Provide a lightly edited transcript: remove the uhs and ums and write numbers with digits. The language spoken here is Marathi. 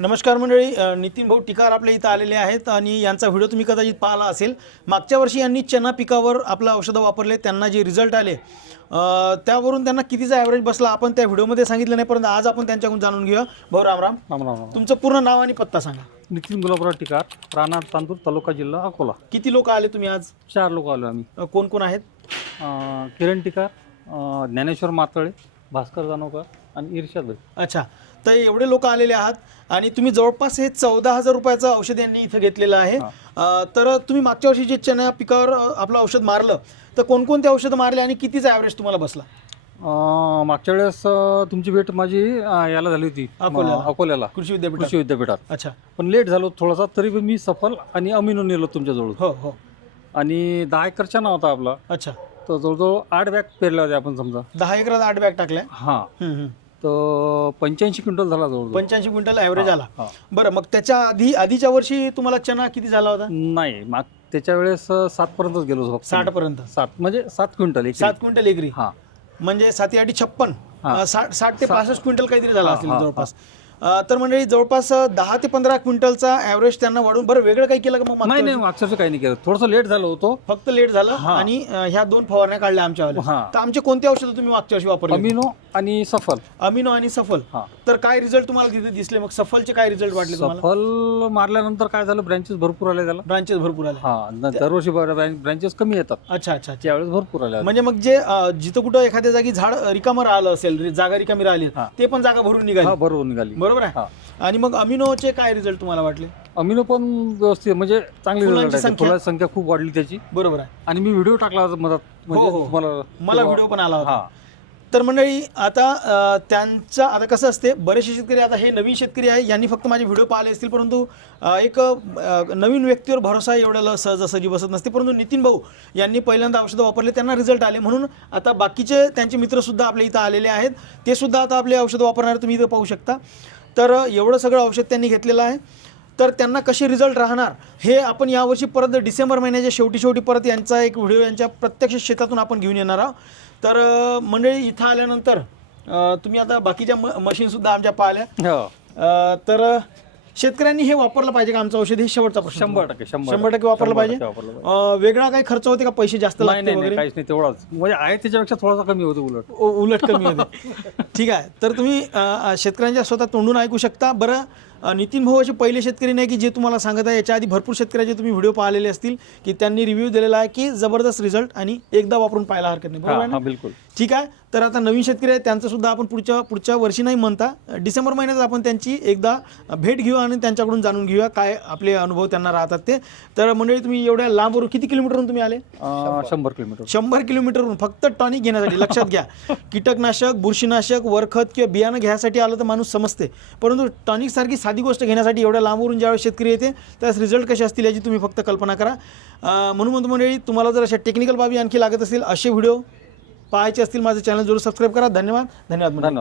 नमस्कार मंडळी, नितीन भाऊ टिकार आपल्या इथं आलेले आहेत आणि यांचा व्हिडिओ तुम्ही कदाचित पाहिला असेल। मागच्या वर्षी यांनी चना पिकावर आपलं औषधं वापरले, त्यांना जे रिझल्ट आले त्यावरून त्यांना कितीचा ॲव्हरेज बसला आपण त्या व्हिडिओमध्ये सांगितलं नाही, परंतु आज आपण त्यांच्याकडून जाणून घेऊया। भाऊ राम राम। राम राम राम। तुमचं पूर्ण नाव आणि पत्ता सांगा। नितीन गुलाबराव टिकार, राहणार तांदूर, तालुका जिल्हा अकोला। किती लोक आले तुम्ही आज? 4 लोक आलो आम्ही। कोण कोण आहेत? किरण टिकार, ज्ञानेश्वर मातळे, भास्कर जानोकर आणि इर्षाद भाई। अच्छा, तर एवढे लोक आलेले आहात आणि तुम्ही जवळपास हे 14,000 रुपयाचं औषध यांनी इथं घेतलेलं आहे। तर तुम्ही मागच्या वर्षी जे चना पिकावर आपलं औषध मारलं, तर कोणकोणते औषधं मारले आणि कितीचा ॲव्हरेज तुम्हाला बसला? मागच्या वेळेस तुमची भेट माझी याला झाली होती अकोल्याला, कृषी विद्यापीठात। अच्छा, पण लेट झालो थोडासा, तरी पण मी सफल आणि अमिनो नेलो तुमच्याजवळ। हो हो। आणि 10 एकर चना होता आपला। अच्छा, तर जवळजवळ 8 बॅग पेरल्या होत्या आपण समजा। 10 एकरात 8 बॅग टाकल्या। हां, तर 85 क्विंटल झाला जवळ। 85 क्विंटल ॲव्हरेज आला। बरं, मग त्याच्या आधीच्या वर्षी तुम्हाला चना किती झाला होता? नाही, माग त्याच्या वेळेस 7 पर्यंतच गेलो। 60 पर्यंत? 7 म्हणजे 7 क्विंटल 7 क्विंटल एकरी। हां, म्हणजे 7 8 56, 60 ते 65 क्विंटल काहीतरी झाला असेल जवळपास। तर मंडळी जवळपास 10 ते 15 क्विंटलचा ॲव्हरेज त्यांना वाढून। बरं, वेगळं काही केलं का मग? नाही, मागच्या वर्षी काही नाही केलं, थोडंसं लेट झालं होतं, फक्त लेट झालं। आणि ह्या 2 फवारण्या काढल्या आमच्यावाल्या। तर आमचे कोणते औषधं तुम्ही मागच्या वर्षी वापरले? अमिनो आणि सफल। अमिनो आणि सफल। तर काय रिझल्ट तुम्हाला तिथे दिसले? मग सफलचे काय रिझल्ट वाटले तुम्हाला? सफल मारल्यानंतर काय झालं, ब्रँचेस भरपूर आले त्याला। ब्रांचेस भरपूर आले? हां, दरवर्षी ब्रँचेस कमी येतात। अच्छा अच्छा, त्यावेळेस भरपूर आले। म्हणजे मग जे जिथं कुठं एखाद्या जागी झाड रिकामं राहिलं असेल, जागा रिकामी राहिली, ते पण जागा भरून निघाली? बरोबर निघाली। बरोबर आहे। आणि मग अमिनोचे काय रिझल्ट तुम्हाला वाटले? अमिनो पण व्यवस्थित, म्हणजे चांगली फुलांची रिझल्ट आहे। फुलांची संख्या खूप वाढली त्याची। बरोबर आहे। आणि मी व्हिडिओ टाकला मदत, म्हणजे मला व्हिडिओ पण आला होता। तर मंडळी आता त्यांचा आता कसं असते, बरेचसे शेतकरी, आता हे नवीन शेतकरी आहे, यांनी फक्त माझे व्हिडिओ पाहिले असतील, परंतु एक नवीन व्यक्तीवर भरोसा एवढ्याला सहजासहजी बसत नसते। परंतु नितीन भाऊ यांनी पहिल्यांदा औषधं वापरले, त्यांना रिझल्ट आले, म्हणून आता बाकीचे त्यांचे मित्रसुद्धा आपल्या इथं आलेले आहेत, ते सुद्धा आता आपले औषधं वापरणारे तुम्ही इथं पाहू शकता। तर एवढं सगळं औषध त्यांनी घेतलेलं आहे। तर त्यांना कसे रिझल्ट राहणार हे आपण यावर्षी परत डिसेंबर महिन्याच्या शेवटी परत यांचा एक व्हिडिओ यांच्या प्रत्यक्ष शेतातून आपण घेऊन येणार आहोत। तर मंडळी इथं आल्यानंतर तुम्ही आता बाकीच्या मशीनसुद्धा आमच्या पाहिल्या। तर शेतकऱ्यांनी हे वापरलं पाहिजे का आमचं औषध? हे शेवटचा प्रश्न। 100% वापरलं पाहिजे। वेगळा काही खर्च होते का? पैसे जास्त लागते वगैरे? काहीच नाही, तेवढाच, म्हणजे आहे त्याच्यापेक्षा थोडासा कमी होतो, उलट कमी होते। ठीक आहे, तर तुम्ही शेतकऱ्यांच्या स्वतः तोंडून ऐकू शकता। बरं, नितीन भाऊ असे पहिले शेतकरी नाही की जे तुम्हाला सांगत आहे, याच्या आधी भरपूर शेतकऱ्याचे तुम्ही व्हिडिओ पाहिलेले असतील की त्यांनी रिव्ह्यू दिलेला आहे की जबरदस्त रिझल्ट आणि एकदा वापरून पाहायला हरकत नाही। बरोबर आहे ना? बिलकुल ठीक आहे। तर आता नवीन शेतकरी आहे, त्यांचं सुद्धा आपण पुढच्या वर्षी नाही म्हणता, डिसेंबर महिन्यात आपण त्यांची एकदा भेट घेऊ आणि त्यांच्याकडून जाणून घेऊया काय आपले अनुभव त्यांना राहतात ते। तर मंडळी तुम्ही एवढ्या लांबवरून, किती किलोमीटरवरून तुम्ही आले? 100 किलोमीटर। 100 किलोमीटरवरून फक्त टॉनिक घेण्यासाठी। लक्षात घ्या, कीटकनाशक, बुरशीनाशक, वरखत किंवा बियाणं घ्यायसाठी आलं तर माणूस समजते, परंतु टॉनिक सारखी साधी गोष्ट घेण्यासाठी एवढ्या लांबवरून ज्यावेळेस शेतकरी येते, त्यास रिझल्ट कसे असतील याची तुम्ही फक्त कल्पना करा। म्हणून म्हणतो मंडळी, तुम्हाला जर अशा टेक्निकल बाबी आणखी लागत असतील, असे व्हिडिओ पाहायचे असतील, माझं चॅनल जरूर सबस्क्राईब करा। धन्यवाद।